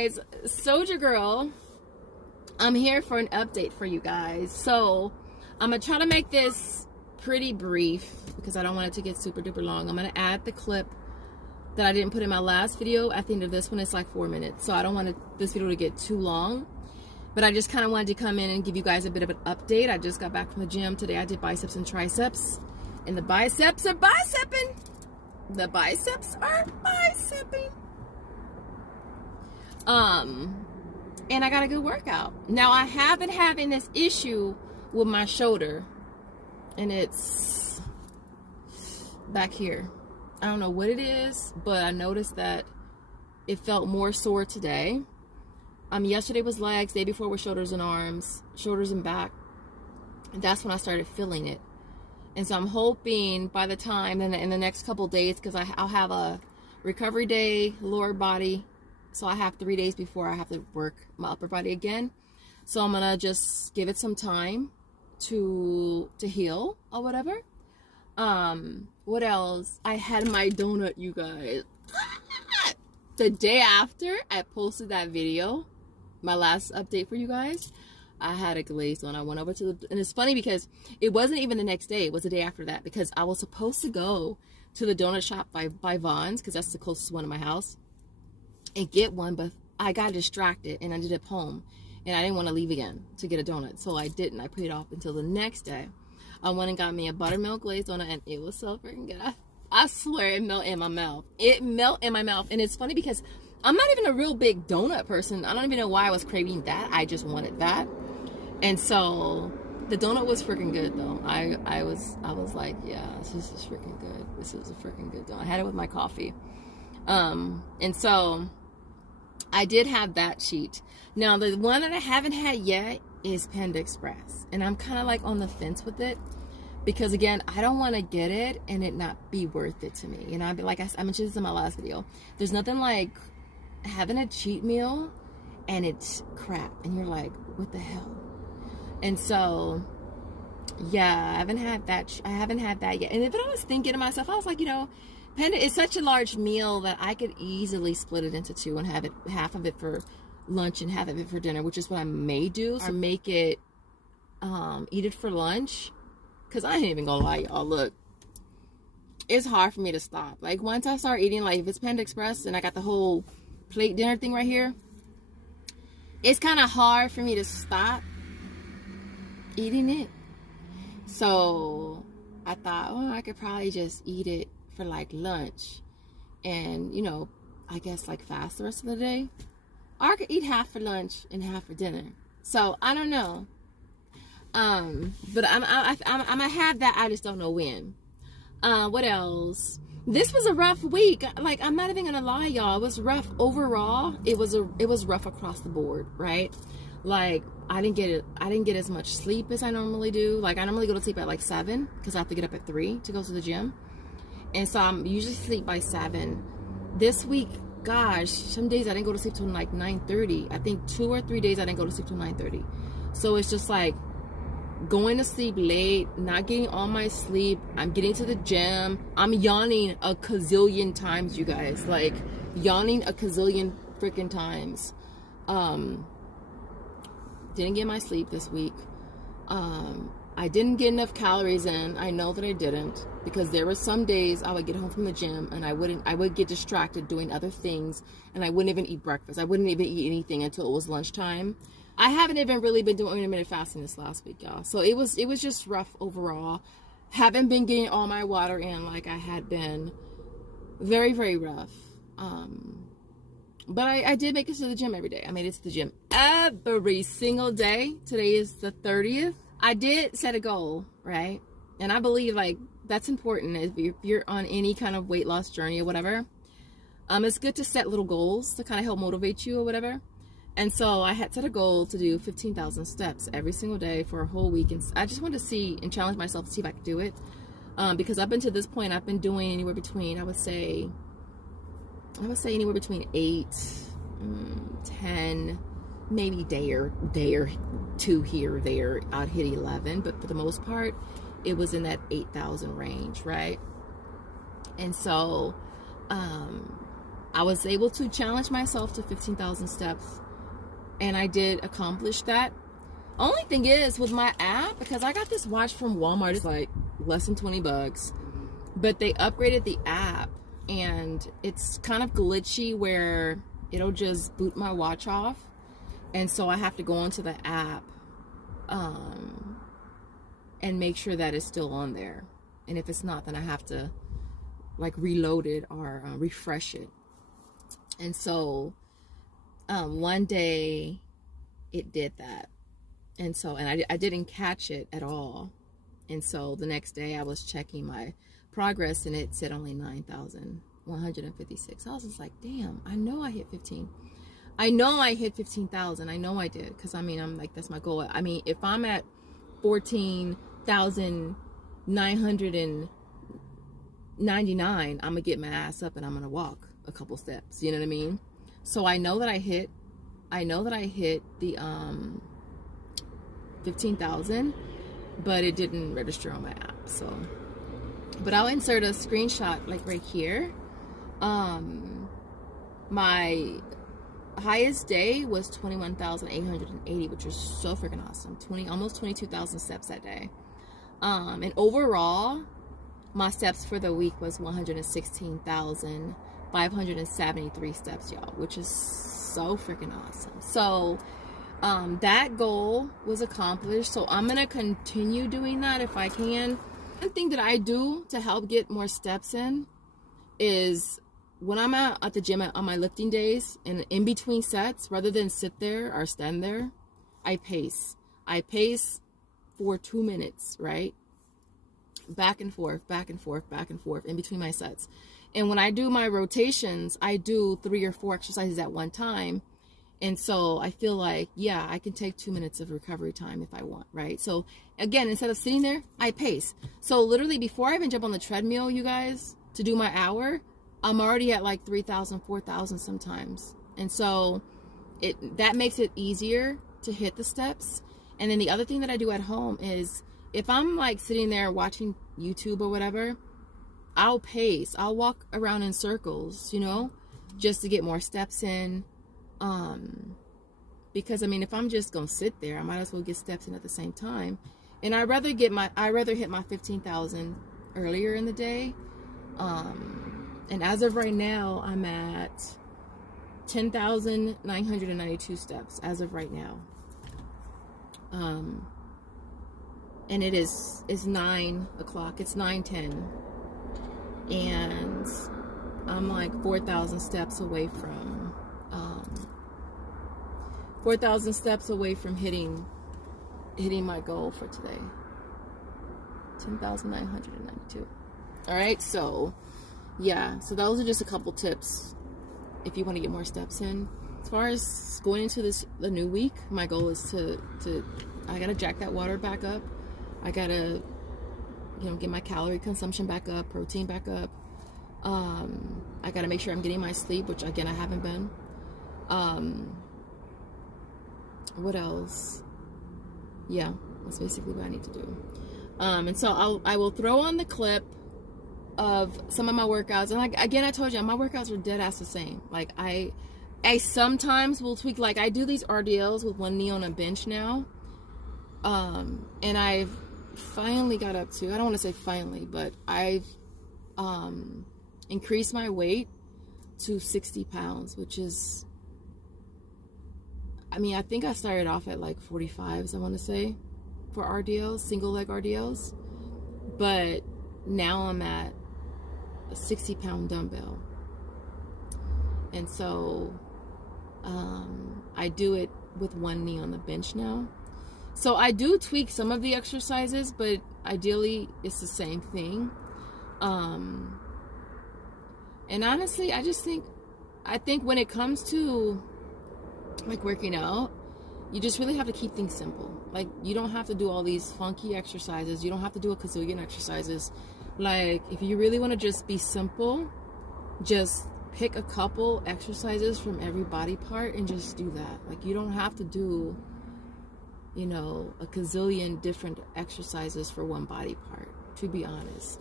guys, Soldier Girl. I'm here for an update for you guys. So I'm gonna try to make this pretty brief because I don't want it to get super duper long. I'm gonna add the clip that I didn't put in my last video at the end of this one. It's like 4 minutes, so I don't want this video to get too long, but I just kind of wanted to come in and give you guys a bit of an update. I just got back from the gym today. I did biceps and triceps, and the biceps are bicepping. The biceps are bicepping. And I got a good workout. Now I have been having this issue with my shoulder, and it's back here. I don't know what it is, but I noticed that it felt more sore today. Yesterday was legs, day before was shoulders and arms, shoulders and back. And that's when I started feeling it. And so I'm hoping by the time in the next couple days, because I'll have a recovery day, lower body. So I have 3 days before I have to work my upper body again. So I'm gonna just give it some time to heal or whatever. What else? I had my donut, you guys. The day after I posted that video, my last update for you guys, I had a glazed donut. I went over to and it's funny because it wasn't even the next day. It was the day after that, because I was supposed to go to the donut shop by Vaughn's, because that's the closest one to my house, and get one, but I got distracted and I ended up home, and I didn't want to leave again to get a donut, so I didn't. I put it off until the next day. I went and got me a buttermilk glazed donut, and it was so freaking good. I swear it melted in my mouth. It melted in my mouth. And it's funny because I'm not even a real big donut person. I don't even know why I was craving that. I just wanted that. And so the donut was freaking good though. I was like, yeah, this is freaking good. This is a freaking good donut. I had it with my coffee. And so I did have that sheet. Now the one that I haven't had yet is Panda Express, and I'm kind of like on the fence with it, because again, I don't want to get it and it not be worth it to me. You know, I'd be like, I mentioned this in my last video, there's nothing like having a cheat meal and it's crap and you're like, what the hell? And so yeah, I haven't had that yet. And if I was thinking to myself, I was like, you know, Panda is such a large meal that I could easily split it into two and have it, half of it for lunch and half of it for dinner, which is what I may do. So make it eat it for lunch, because I ain't even gonna lie, y'all, look, it's hard for me to stop. Like once I start eating, like if it's Panda Express and I got the whole plate dinner thing right here, it's kind of hard for me to stop eating it. So I thought, oh, I could probably just eat it for like lunch, and you know, I guess like fast the rest of the day. Or I could eat half for lunch and half for dinner. So I don't know. But I'm gonna have that. I just don't know when. What else? This was a rough week. Like, I'm not even gonna lie, y'all. It was rough overall. It was rough across the board, right? Like I didn't get as much sleep as I normally do. Like I normally go to sleep at like 7 because I have to get up at 3 to go to the gym, and so I'm usually sleep by 7. This week, gosh, some days I didn't go to sleep till like 9:30. I think 2 or 3 days I didn't go to sleep till 9:30. So it's just like going to sleep late, not getting all my sleep. I'm getting to the gym. I'm yawning a gazillion times, you guys. Like yawning a gazillion freaking times. Didn't get my sleep this week. I didn't get enough calories in. I know that I didn't, because there were some days I would get home from the gym and I would get distracted doing other things, and I wouldn't even eat breakfast. I wouldn't even eat anything until it was lunchtime. I haven't even really been doing intermittent fasting this last week, y'all. So it was just rough overall. Haven't been getting all my water in like I had been. Very, very rough. But I did make it to the gym every day. I made it to the gym every single day. Today is the 30th. I did set a goal, right? And I believe like that's important if you're on any kind of weight loss journey or whatever. It's good to set little goals to kind of help motivate you or whatever. And so I had set a goal to do 15,000 steps every single day for a whole week. And I just wanted to see and challenge myself to see if I could do it. Because up until this point, I've been doing anywhere between, I would say anywhere between 8, 10, maybe day or 2 here or there. I'd hit 11, but for the most part, it was in that 8,000 range, right? And so I was able to challenge myself to 15,000 steps, and I did accomplish that. Only thing is with my app, because I got this watch from Walmart, it's like less than 20 bucks, but they upgraded the app, and it's kind of glitchy where it'll just boot my watch off, and so I have to go onto the app and make sure that it's still on there, and if it's not, then I have to like reload it or refresh it. And so one day it did that, and so I didn't catch it at all, and so the next day I was checking my progress and it said only 9,156. I was just like, damn, I know I hit 15. I know I hit 15,000. I know I did, because I mean, I'm like, that's my goal. I mean, if I'm at 14,999, I'm gonna get my ass up and I'm gonna walk a couple steps, you know what I mean? So I know that I hit the 15,000, but it didn't register on my app. So, but I'll insert a screenshot like right here. My highest day was 21,880, which was so freaking awesome. Almost 22,000 steps that day. And overall, my steps for the week was 116,573 steps, y'all, which is so freaking awesome. So that goal was accomplished. So I'm gonna continue doing that if I can. One thing that I do to help get more steps in is when I'm at the gym on my lifting days, and in between sets, rather than sit there or stand there, I pace. I pace for 2 minutes, right? Back and forth, back and forth, back and forth in between my sets. And when I do my rotations, I do 3 or 4 exercises at one time. And so I feel like, yeah, I can take 2 minutes of recovery time if I want, right? So again, instead of sitting there, I pace. So literally before I even jump on the treadmill, you guys, to do my hour, I'm already at like 3,000, 4,000 sometimes. And so that makes it easier to hit the steps. And then the other thing that I do at home is if I'm like sitting there watching YouTube or whatever, I'll pace. I'll walk around in circles, you know, just to get more steps in. Because I mean, if I'm just gonna sit there, I might as well get steps in at the same time. And I'd rather hit my 15,000 earlier in the day. And as of right now, I'm at 10,992 steps as of right now. And it's 9 o'clock. It's 9:10, and I'm like 4,000 steps away from 4,000 steps away from hitting my goal for today. 10,992. All right, so yeah, so those are just a couple tips if you want to get more steps in. As far as going into the new week, my goal is to I gotta jack that water back up. I gotta, get my calorie consumption back up, protein back up. I gotta make sure I'm getting my sleep, which again I haven't been. What else? Yeah, that's basically what I need to do. And so I will throw on the clip of some of my workouts, and I told you my workouts are dead ass the same. Like I sometimes will tweak, like I do these RDLs with one knee on a bench now, and I've finally got up to, I don't want to say finally, but I've increased my weight to 60 pounds, which is, I mean, I think I started off at like 45s, I want to say, for RDLs, single leg RDLs, but now I'm at a 60-pound dumbbell. And so I do it with one knee on the bench now. So I do tweak some of the exercises, but ideally it's the same thing. And honestly, I think when it comes to like working out, you just really have to keep things simple. Like, you don't have to do all these funky exercises. You don't have to do a gazillion exercises. Like, if you really want to just be simple, just pick a couple exercises from every body part and just do that. Like, you don't have to do, a gazillion different exercises for one body part, to be honest,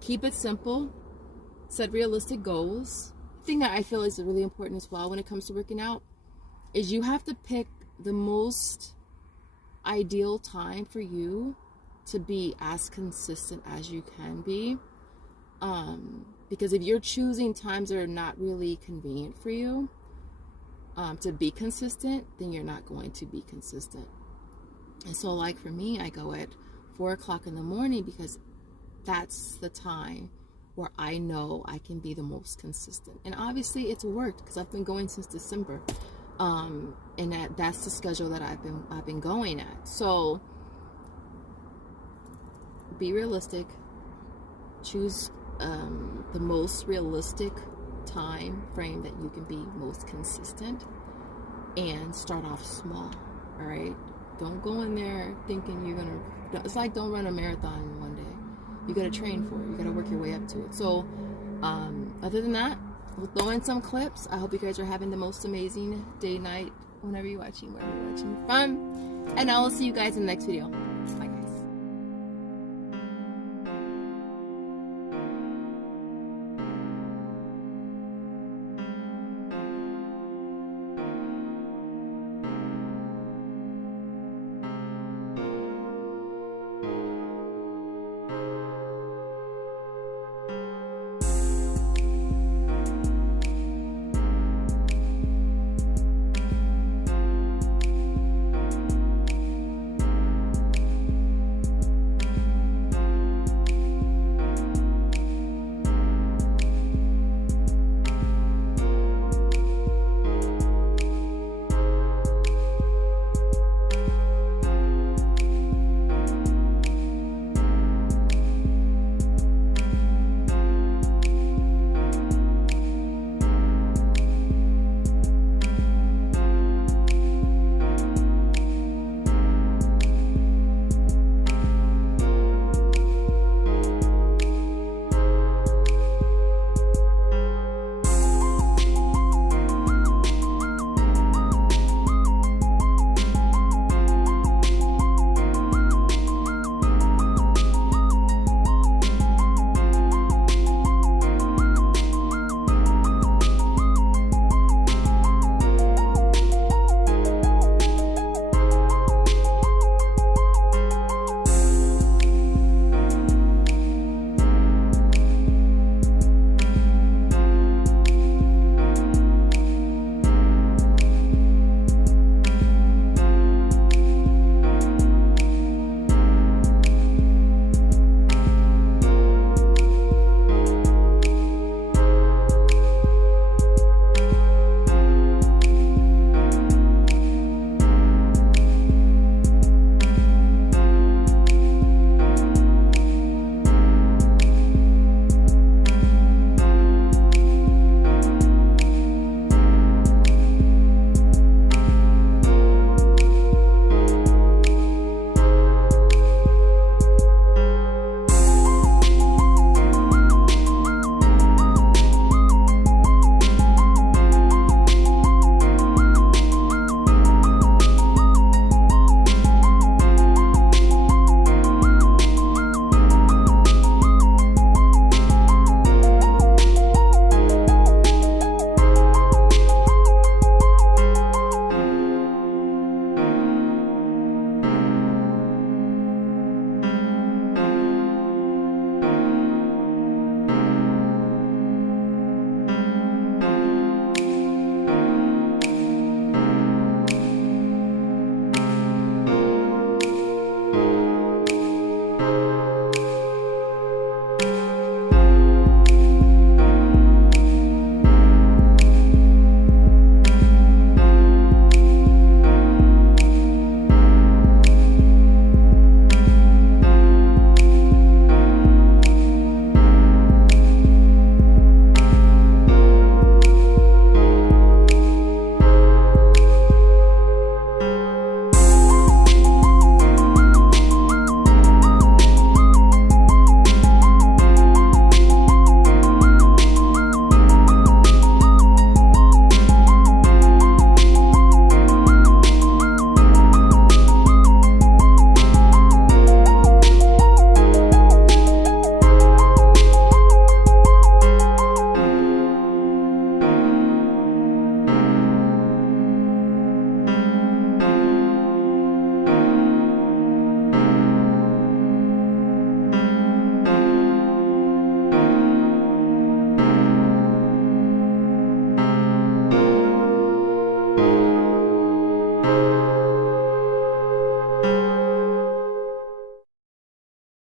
Keep it simple, set realistic goals, thing that I feel is really important as well when it comes to working out is you have to pick the most ideal time for you to be as consistent as you can be. Because if you're choosing times that are not really convenient for you to be consistent, then you're not going to be consistent. And so like for me, I go at 4 o'clock in the morning because that's the time where I know I can be the most consistent. And obviously it's worked because I've been going since December. And that's the schedule that I've been going at. So be realistic. Choose the most realistic time frame that you can be most consistent, and start off small. All right, don't go in there thinking you're gonna. It's like don't run a marathon in one day. You gotta train for it. You gotta work your way up to it. So other than that, we'll throw in some clips. I hope you guys are having the most amazing day, night, whenever you're watching, wherever you're watching from, and I will see you guys in the next video.